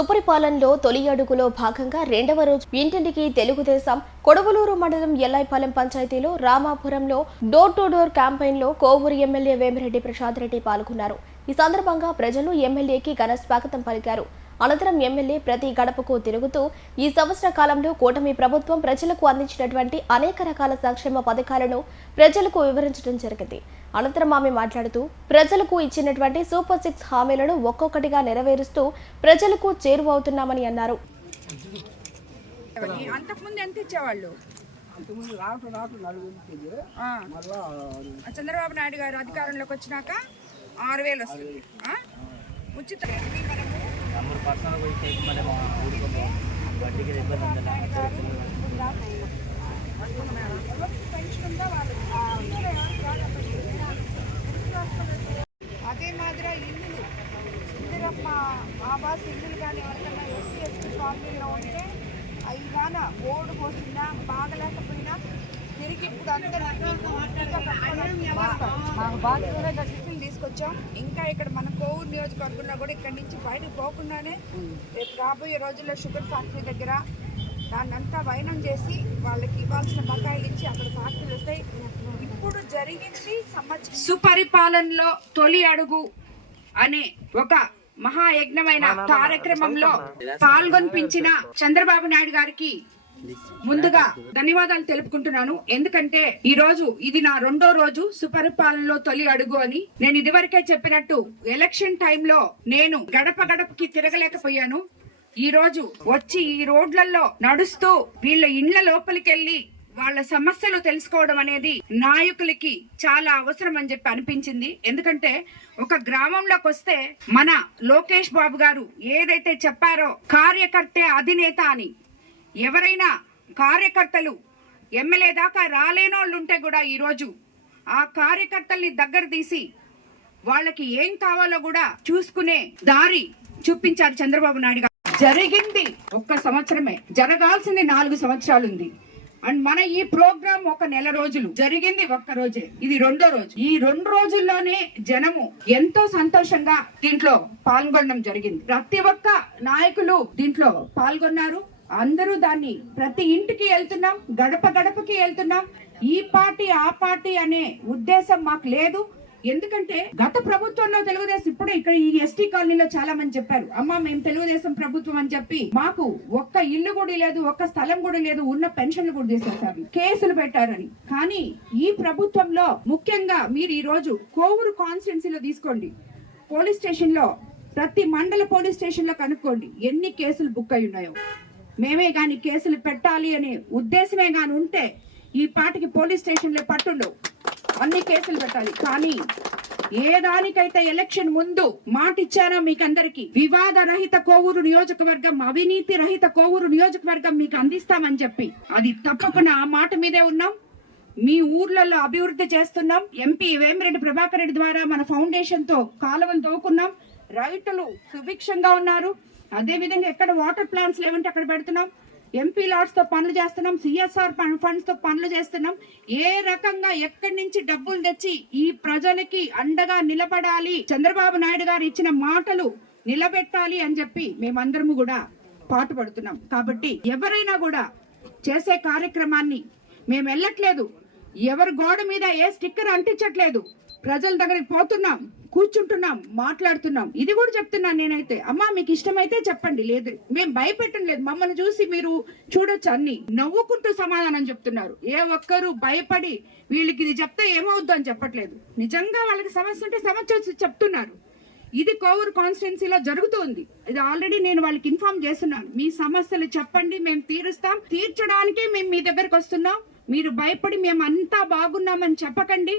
సుపరిపాలనలో తొలి అడుగులో భాగంగా రెండవ రోజు ఇంటింటికి తెలుగుదేశం కొడవలూరు మండలం ఎల్లాయిపాలెం పంచాయతీలో రామాపురంలో డోర్ టు డోర్ క్యాంపెయిన్లో కోవూరు ఎమ్మెల్యే వేమిరెడ్డి ప్రసాద్ రెడ్డి పాల్గొన్నారు. ఈ సందర్భంగా ప్రజలు ఎమ్మెల్యేకి ఘన స్వాగతం పలికారు. అనంతరం ఎమ్మెల్యే ప్రతి గడపకు తిరుగుతూ ఈ సంవత్సర కాలంలో కూటమి ప్రభుత్వం ప్రజలకు అందించినటువంటి అనేక రకాల సంక్షేమ పథకాలను ప్రజలకు వివరించడం జరిగింది. అనంతరం ఆమె మాట్లాడుతూ ప్రజలకు ఇచ్చినటువంటి సూపర్ సిక్స్ హామీలను ఒక్కొక్కటిగా నెరవేరుస్తూ ప్రజలకు చేరువవుతున్నామని అన్నారు. అంతకుముందు ఎంత ఇచ్చేవాళ్ళు? చంద్రబాబు నాయుడు గారు అధికారంలోకి వచ్చినాక ఆరు వేలు వస్తుంది? ఉచిత పర్సనల్ పోయి చేసి మళ్ళీ మా ఊరుకుందాం వడ్డీకి ఇబ్బంది ఉందండి పెన్షన్ ఉందా వాళ్ళకి? అదే మాదిరి ఇల్లులు ఇందిరమ్మ ఆవాస్ ఇల్లులు కానీ ఎవరికైనా ఎస్సీ ఎస్టీ కాలనీలో ఉంటే అవి గాన ఓడు పోసినా బాగలేకపోయినా తిరిగి ఇప్పుడు అందరూ తీసుకొచ్చాం. ఇంకా ఇక్కడ మన కోవూరు నియోజకవర్గంలో కూడా ఇక్కడ నుంచి బయటకు పోకుండానే రేపు రాబోయే రోజుల్లో షుగర్ ఫ్యాక్టరీ దగ్గర దాన్ని అంతా వైనం చేసి వాళ్ళకి ఇవ్వాల్సిన బకాయిలు ఇచ్చి అక్కడ ఫ్యాక్టరీలు వస్తాయి. ఇప్పుడు జరిగింది సంవత్సరం సుపరిపాలనలో తొలి అడుగు అనే ఒక మహాయజ్ఞమైన కార్యక్రమంలో పాల్గొనిపించిన చంద్రబాబు నాయుడు గారికి ముందుగా ధన్యవాదాలు తెలుపుకుంటున్నాను. ఎందుకంటే ఈ రోజు ఇది నా రెండో రోజు సుపరిపాలనలో తొలి అడుగు అని నేను ఇదివరకే చెప్పినట్టు ఎలక్షన్ టైంలో నేను గడప గడపకి తిరగలేకపోయాను. ఈ రోజు వచ్చి ఈ రోడ్లలో నడుస్తూ వీళ్ళ ఇండ్ల లోపలికెళ్ళి వాళ్ళ సమస్యలు తెలుసుకోవడం అనేది నాయకులకి చాలా అవసరం అని చెప్పి అనిపించింది. ఎందుకంటే ఒక గ్రామంలోకి వస్తే మన లోకేష్ బాబు గారు ఏదైతే చెప్పారో కార్యకర్తే అధినేత అని ఎవరైనా కార్యకర్తలు ఎమ్మెల్యే దాకా రాలేనోళ్ళు ఉంటే కూడా ఈరోజు ఆ కార్యకర్తల్ని దగ్గర తీసి వాళ్ళకి ఏం కావాలో కూడా చూసుకునే దారి చూపించారు చంద్రబాబు నాయుడు గారు. జరిగింది ఒక్క సంవత్సరమే. జరగాల్సింది నాలుగు సంవత్సరాలు ఉంది అండ్ మన ఈ ప్రోగ్రామ్ ఒక నెల రోజులు. జరిగింది ఒక్క రోజే. ఇది రెండో రోజు. ఈ రెండు రోజుల్లోనే జనము ఎంతో సంతోషంగా దీంట్లో పాల్గొనడం జరిగింది. ప్రతి ఒక్క నాయకులు దీంట్లో పాల్గొన్నారు. అందరూ దాన్ని ప్రతి ఇంటికి వెళ్తున్నాం గడప గడపకి వెళ్తున్నాం. ఈ పార్టీ ఆ పార్టీ అనే ఉద్దేశం మాకు లేదు. ఎందుకంటే గత ప్రభుత్వంలో తెలుగుదేశం ఇప్పుడే ఇక్కడ ఈ ఎస్టీ కాలనీలో చాలా మంది చెప్పారు అమ్మా మేము తెలుగుదేశం ప్రభుత్వం అని చెప్పి మాకు ఒక్క ఇల్లు కూడా లేదు ఒక్క స్థలం కూడా లేదు ఉన్న పెన్షన్లు కూడా తీసేశారు కేసులు పెట్టారని. కానీ ఈ ప్రభుత్వంలో ముఖ్యంగా మీరు ఈ రోజు కోవూరు కాన్స్టిట్యున్సీలో తీసుకోండి. పోలీస్ స్టేషన్లో ప్రతి మండల పోలీస్ స్టేషన్లో కనుక్కోండి ఎన్ని కేసులు బుక్ అయి ఉన్నాయో. మేమే కానీ కేసులు పెట్టాలి అనే ఉద్దేశమే కానీ ఉంటే ఈ పాటికి పోలీస్ స్టేషన్లో పట్టుండవు అన్ని కేసులు పెట్టాలి. కానీ ఏ దానికైతే ఎలక్షన్ ముందు మాట మీకు అందరికీ వివాద రహిత కోవూరు నియోజకవర్గం అవినీతి రహిత కోవూరు నియోజకవర్గం మీకు అందిస్తామని చెప్పి అది తప్పకుండా ఆ మాట మీదే ఉన్నాం. మీ ఊర్లలో అభివృద్ధి చేస్తున్నాం. ఎంపీ వేమిరెడ్డి ప్రభాకర్ రెడ్డి ద్వారా మన ఫౌండేషన్తో కాలువలు తోకున్నాం. రైతులు సుభిక్షంగా ఉన్నారు. అదే విధంగా ఎక్కడ వాటర్ ప్లాంట్స్ లేవంటే అక్కడ పెడుతున్నాం. ఎంపీ లాడ్స్తో పనులు చేస్తున్నాం సిఎస్ఆర్ ఫండ్స్తో పనులు చేస్తున్నాం. ఏ రకంగా ఎక్కడి నుంచి డబ్బులు తెచ్చి ఈ ప్రజలకి అండగా నిలబడాలి చంద్రబాబు నాయుడు గారు ఇచ్చిన మాటలు నిలబెట్టాలి అని చెప్పి మేమందరము కూడా పాటుపడుతున్నాం కాబట్టి ఎవరైనా కూడా చేసే కార్యక్రమాన్ని మేము వెళ్ళట్లేదు. ఎవరి గోడ మీద ఏ స్టిక్కర్ అంటించట్లేదు. ప్రజల దగ్గరికి పోతున్నాం. కూర్చుంటున్నాం మాట్లాడుతున్నాం. ఇది కూడా చెప్తున్నాను నేనైతే. అమ్మా మీకు ఇష్టమైతే చెప్పండి. లేదు మేము భయపెట్టం లేదు. మమ్మల్ని చూసి మీరు చూడొచ్చు అన్ని. నవ్వుకుంటూ సమాధానం చెప్తున్నారు. ఏ ఒక్కరు భయపడి వీళ్ళకి ఇది చెప్తే ఏమవుద్దు అని చెప్పట్లేదు. నిజంగా వాళ్ళకి సమస్య ఉంటే సమస్య వచ్చి చెప్తున్నారు. ఇది కోవూరు కాన్స్టిట్యున్సీలో జరుగుతుంది. ఇది ఆల్రెడీ నేను వాళ్ళకి ఇన్ఫార్మ్ చేస్తున్నాను. మీ సమస్యలు చెప్పండి మేము తీరుస్తాం. తీర్చడానికే మేము మీ దగ్గరకు వస్తున్నాం. మీరు భయపడి మేము అంతా బాగున్నామని చెప్పకండి.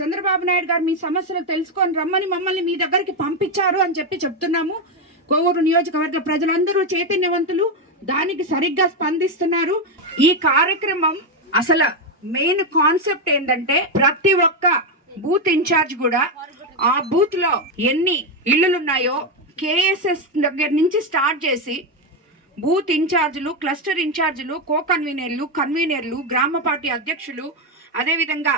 చంద్రబాబు నాయుడు గారు మీ సమస్యలు తెలుసుకొని రమ్మని మమ్మల్ని మీ దగ్గరికి పంపించారు అని చెప్పి చెప్తున్నాము. కోవూరు నియోజకవర్గ ప్రజలందరూ చైతన్యవంతులు దానికి సరిగ్గా స్పందిస్తున్నారు. ఈ కార్యక్రమం అసలు మెయిన్ కాన్సెప్ట్ ఏంటంటే ప్రతి ఒక్క బూత్ ఇన్ఛార్జ్ కూడా ఆ బూత్లో ఎన్ని ఇళ్ళులు ఉన్నాయో కేఎస్ఎస్ దగ్గర నుంచి స్టార్ట్ చేసి బూత్ ఇన్ఛార్జీలు క్లస్టర్ ఇన్ఛార్జీలు కో కన్వీనర్లు కన్వీనర్లు గ్రామ పార్టీ అధ్యక్షులు అదేవిధంగా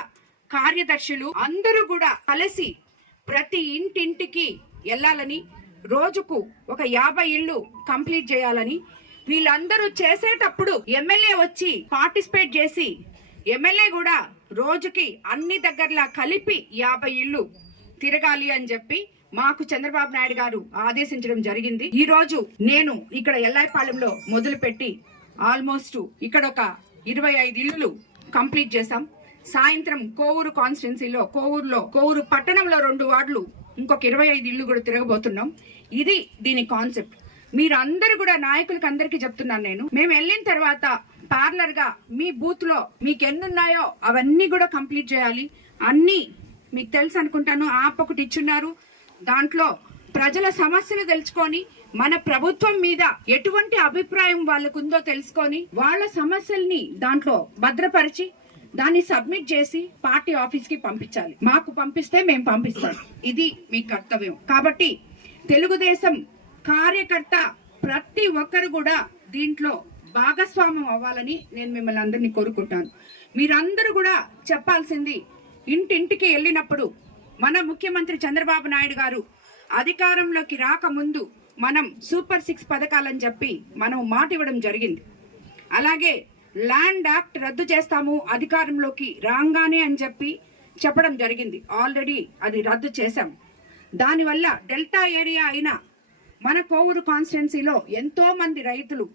కార్యదర్శులు అందరూ కూడా కలిసి ప్రతి ఇంటింటికి వెళ్ళాలని రోజుకు ఒక యాభై ఇళ్ళు కంప్లీట్ చేయాలని వీళ్ళందరూ చేసేటప్పుడు ఎమ్మెల్యే వచ్చి పార్టిసిపేట్ చేసి ఎమ్మెల్యే కూడా రోజుకి అన్ని దగ్గరలా కలిపి యాభై ఇళ్ళు తిరగాలి అని చెప్పి మాకు చంద్రబాబు నాయుడు గారు ఆదేశించడం జరిగింది. ఈ రోజు నేను ఇక్కడ ఎల్లాయిపాలెంలో మొదలుపెట్టి ఆల్మోస్ట్ ఇక్కడ ఒక ఇరవై ఐదు ఇళ్ళు కంప్లీట్ చేశాం. సాయంత్రం కోవూరు కాన్స్టిట్యున్సీలో కోవూరులో కోవూరు పట్టణంలో రెండు వార్డులు ఇంకొక ఇరవై ఐదు ఇళ్ళు కూడా తిరగబోతున్నాం. ఇది దీని కాన్సెప్ట్. మీరందరూ కూడా నాయకులకి అందరికీ చెప్తున్నాను నేను. మేము వెళ్ళిన తర్వాత పార్లర్గా మీ బూత్లో మీకు ఎన్ని ఉన్నాయో అవన్నీ కూడా కంప్లీట్ చేయాలి. అన్ని మీకు తెలుసు అనుకుంటాను. యాప్ ఒకటి ఇచ్చున్నారు. దాంట్లో ప్రజల సమస్యలు తెలుసుకొని మన ప్రభుత్వం మీద ఎటువంటి అభిప్రాయం వాళ్ళకు ఉందో తెలుసుకొని వాళ్ళ సమస్యల్ని దాంట్లో భద్రపరిచి దాన్ని సబ్మిట్ చేసి పార్టీ ఆఫీస్కి పంపించాలి. మాకు పంపిస్తే మేము పంపిస్తాం. ఇది మీ కర్తవ్యం. కాబట్టి తెలుగుదేశం కార్యకర్త ప్రతి ఒక్కరు కూడా దీంట్లో భాగస్వామ్యం అవ్వాలని నేను మిమ్మల్ని అందరినీ కోరుకుంటాను. మీరందరూ కూడా చెప్పాల్సింది ఇంటింటికి వెళ్ళినప్పుడు మన ముఖ్యమంత్రి చంద్రబాబు నాయుడు గారు అధికారంలోకి రాకముందు మనం సూపర్ సిక్స్ పథకాలని చెప్పి మనం మాట ఇవ్వడం జరిగింది. అలాగే ల్యాండ్ యాక్ట్ రద్దు చేస్తాము అధికారంలోకి రాగానే అని చెప్పి చెప్పడం జరిగింది. ఆల్రెడీ అది రద్దు చేశాం. దానివల్ల డెల్టా ఏరియా అయిన మన కోవూరు కాన్స్టిట్యున్సీలో ఎంతో మంది రైతులు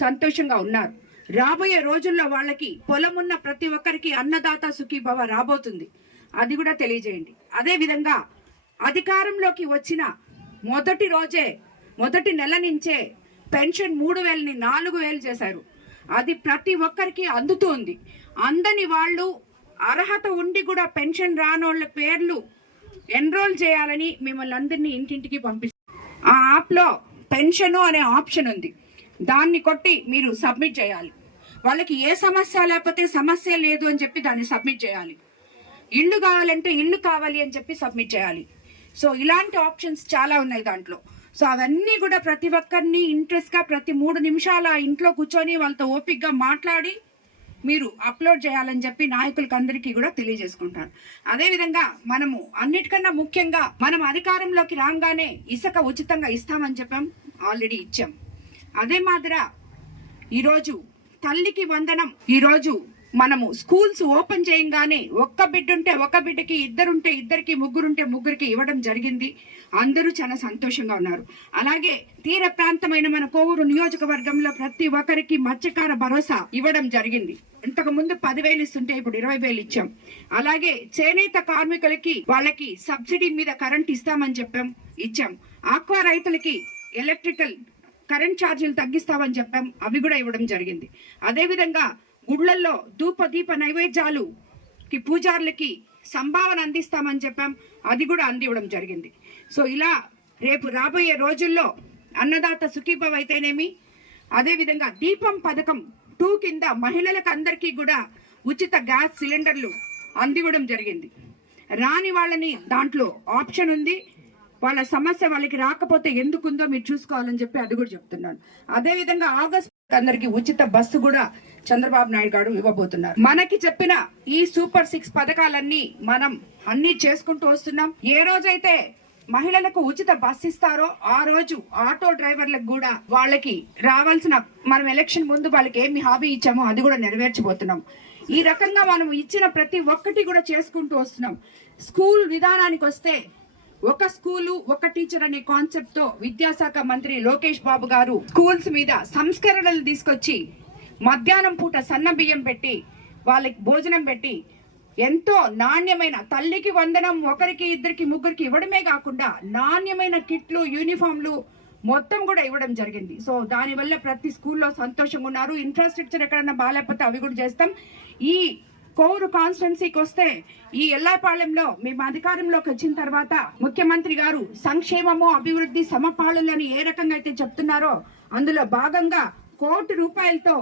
సంతోషంగా ఉన్నారు. రాబోయే రోజుల్లో వాళ్ళకి పొలం ఉన్న ప్రతి ఒక్కరికి అన్నదాత సుఖీభవ రాబోతుంది. అది కూడా తెలియజేయండి. అదేవిధంగా అధికారంలోకి వచ్చిన మొదటి రోజే మొదటి నెల నుంచే పెన్షన్ మూడు వేలని నాలుగు వేలు చేశారు. అది ప్రతి ఒక్కరికి అందుతోంది. అందని వాళ్ళు అర్హత ఉండి కూడా పెన్షన్ రానోళ్ళ పేర్లు ఎన్రోల్ చేయాలని మిమ్మల్ని అందరినీ ఇంటింటికి పంపిస్తాం ఆ యాప్లో పెన్షను అనే ఆప్షన్ ఉంది. దాన్ని కొట్టి మీరు సబ్మిట్ చేయాలి. వాళ్ళకి ఏ సమస్య లేకపోతే సమస్య లేదు అని చెప్పి దాన్ని సబ్మిట్ చేయాలి. ఇల్లు కావాలంటే ఇల్లు కావాలి అని చెప్పి సబ్మిట్ చేయాలి. సో ఇలాంటి ఆప్షన్స్ చాలా ఉన్నాయి దాంట్లో. సో అవన్నీ కూడా ప్రతి ఒక్కరిని ఇంట్రెస్ట్గా ప్రతి మూడు నిమిషాల ఇంట్లో కూర్చొని వాళ్ళతో ఓపిక్గా మాట్లాడి మీరు అప్లోడ్ చేయాలని చెప్పి నాయకులకి అందరికీ కూడా తెలియజేసుకుంటారు అదే విధంగా మనము అన్నిటికన్నా ముఖ్యంగా మనం అధికారంలోకి రాగానే ఇసుక ఉచితంగా ఇస్తామని చెప్పాం ఆల్రెడీ ఇచ్చాం. అదే మాదిర ఈరోజు తల్లికి వందనం. ఈరోజు మనము స్కూల్స్ ఓపెన్ చేయంగానే ఒక్క బిడ్డ ఉంటే ఒక బిడ్డకి ఇద్దరుంటే ఇద్దరికి ముగ్గురుంటే ముగ్గురికి ఇవ్వడం జరిగింది. అందరూ చాలా సంతోషంగా ఉన్నారు. అలాగే తీర ప్రాంతమైన మన కోవూరు నియోజకవర్గంలో ప్రతి ఒక్కరికి మత్స్యకార భరోసా ఇవ్వడం జరిగింది. ఇంతకు ముందు పదివేలు ఇస్తుంటే ఇప్పుడు ఇరవై వేలు ఇచ్చాం. అలాగే చేనేత కార్మికులకి వాళ్ళకి సబ్సిడీ మీద కరెంట్ ఇస్తామని చెప్పాం ఇచ్చాం. ఆక్వా రైతులకి ఎలక్ట్రికల్ కరెంట్ ఛార్జీలు తగ్గిస్తామని చెప్పాం అవి కూడా ఇవ్వడం జరిగింది. అదేవిధంగా గుళ్ళల్లో ధూప దీప నైవేద్యాలు పూజారులకి సంభావన అందిస్తామని చెప్పాం అది కూడా అందివ్వడం జరిగింది. సో ఇలా రేపు రాబోయే రోజుల్లో అన్నదాత సుఖీభవ అయితేనేమి? అదేవిధంగా దీపం పథకం టూ కింద మహిళలకు అందరికీ కూడా ఉచిత గ్యాస్ సిలిండర్లు అందివ్వడం జరిగింది. రాని వాళ్ళని దాంట్లో ఆప్షన్ ఉంది. వాళ్ళ సమస్య వాళ్ళకి రాకపోతే ఎందుకుందో మీరు చూసుకోవాలని చెప్పి అది కూడా చెప్తున్నాను. అదేవిధంగా ఆగస్ట్ అందరికి ఉచిత బస్సు కూడా చంద్రబాబు నాయుడు గారు ఇవ్వబోతున్నారు. మనకి చెప్పిన ఈ సూపర్ సిక్స్ పథకాలన్నీ మనం అన్ని చేసుకుంటూ వస్తున్నాం. ఏ రోజైతే మహిళలకు ఉచిత బస్ ఇస్తారో ఆ రోజు ఆటో డ్రైవర్లకు కూడా వాళ్ళకి రావాల్సిన మనం ఎలక్షన్ ముందు వాళ్ళకి ఏమి హాబీ ఇచ్చామో అది కూడా నెరవేర్చబోతున్నాం. ఈ రకంగా మనం ఇచ్చిన ప్రతి ఒక్కటి కూడా చేసుకుంటూ వస్తున్నాం. స్కూల్ విధానానికి వస్తే ఒక స్కూలు ఒక టీచర్ అనే కాన్సెప్ట్తో విద్యాశాఖ మంత్రి లోకేష్ బాబు గారు స్కూల్స్ మీద సంస్కరణలు తీసుకొచ్చి మధ్యాహ్నం పూట సన్న బియ్యం పెట్టి వాళ్ళకి భోజనం పెట్టి ఎంతో నాణ్యమైన తల్లికి వందనం ఒకరికి ఇద్దరికి ముగ్గురికి ఇవ్వడమే కాకుండా నాణ్యమైన కిట్లు యూనిఫామ్లు మొత్తం కూడా ఇవ్వడం జరిగింది. సో దానివల్ల ప్రతి స్కూల్లో సంతోషంగా ఉన్నారు. ఇన్ఫ్రాస్ట్రక్చర్ ఎక్కడన్నా బాగాలేకపోతే అవి కూడా చేస్తాం. ఈ కోరు కాన్స్టిట్యున్సీకి వస్తే ఈ ఎల్లాపాలెంలో మేము అధికారంలోకి వచ్చిన తర్వాత ముఖ్యమంత్రి గారు సంక్షేమము అభివృద్ధి సమపాలనని ఏ రకంగా అయితే చెప్తున్నారో అందులో భాగంగా కోటి రూపాయలతో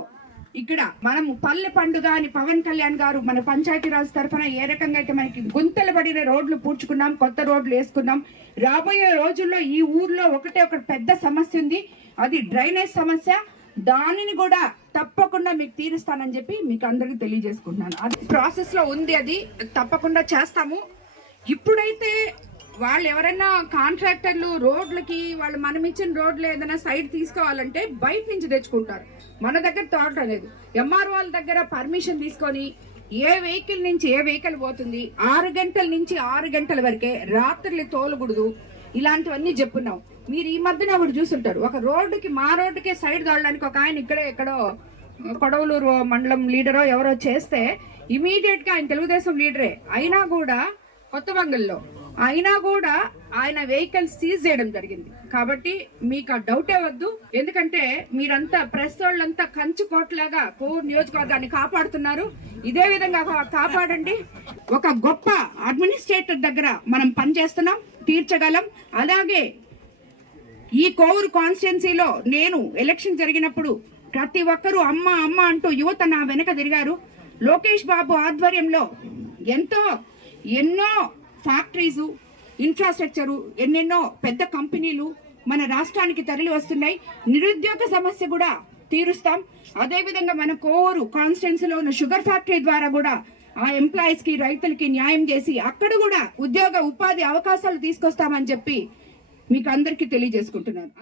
ఇక్కడ మనము పల్లె పండుగ అని పవన్ కళ్యాణ్ గారు మన పంచాయతీరాజ్ తరఫున ఏ రకంగా అయితే మనకి గుంతలు పడిన రోడ్లు పూడ్చుకున్నాం కొత్త రోడ్లు వేసుకున్నాం రాబోయే రోజుల్లో ఈ ఊర్లో ఒకటే ఒక పెద్ద సమస్య ఉంది. అది డ్రైనేజ్ సమస్య. దానిని కూడా తప్పకుండా మీకు తీరుస్తానని చెప్పి మీకు అందరికి తెలియజేసుకుంటున్నాను. అది ప్రాసెస్లో ఉంది అది. తప్పకుండా చేస్తాము. ఇప్పుడైతే వాళ్ళు ఎవరైనా కాంట్రాక్టర్లు రోడ్లకి వాళ్ళు మనం ఇచ్చిన రోడ్లు ఏదైనా సైడ్ తీసుకోవాలంటే బయట నుంచి తెచ్చుకుంటారు. మన దగ్గర తోట అనేది ఎంఆర్ వాళ్ళ దగ్గర పర్మిషన్ తీసుకొని ఏ వెహికల్ నుంచి ఏ వెహికల్ పోతుంది ఆరు గంటల నుంచి ఆరు గంటల వరకే రాత్రులు తోలకూడదు. ఇలాంటివన్నీ చెప్పున్నాం. మీరు ఈ మధ్యన ఒకటి చూసుంటారు. ఒక రోడ్డుకి మా రోడ్డుకే సైడ్ తోడడానికి ఒక ఆయన ఇక్కడే ఎక్కడో కొడవలూరు మండలం లీడరో ఎవరో చేస్తే ఇమీడియట్గా ఆయన తెలుగుదేశం లీడరే. అయినా కూడా కొత్త బంగల్లో అయినా కూడా ఆయన వెహికల్ సీజ్ చేయడం జరిగింది. కాబట్టి మీకు ఆ డౌటే వద్దు. ఎందుకంటే మీరంతా ప్రెస్ వాళ్ళంతా కంచు కోట్లాగా కోవూరు నియోజకవర్గాన్ని కాపాడుతున్నారు. ఇదే విధంగా కాపాడండి. ఒక గొప్ప అడ్మినిస్ట్రేటర్ దగ్గర మనం పనిచేస్తున్నాం తీర్చగలం. అలాగే ఈ కోవూరు కాన్స్టిట్యున్సీలో నేను ఎలక్షన్ జరిగినప్పుడు ప్రతి ఒక్కరూ అమ్మ అమ్మ అంటూ యువత నా వెనక తిరిగారు. లోకేష్ బాబు ఆధ్వర్యంలో ఎంతో ఎన్నో ఫ్యాక్టరీస్ ఇన్ఫ్రాస్ట్రక్చరు ఎన్నెన్నో పెద్ద కంపెనీలు మన రాష్ట్రానికి తరలి వస్తున్నాయి. నిరుద్యోగ సమస్య కూడా తీరుస్తాం. అదేవిధంగా మన కోరు కాన్స్టెన్సీలో ఉన్న షుగర్ ఫ్యాక్టరీ ద్వారా కూడా ఆ ఎంప్లాయీస్కి రైతులకి న్యాయం చేసి అక్కడ కూడా ఉద్యోగ ఉపాధి అవకాశాలు తీసుకొస్తామని చెప్పి మీకు అందరికీ తెలియజేసుకుంటున్నాను.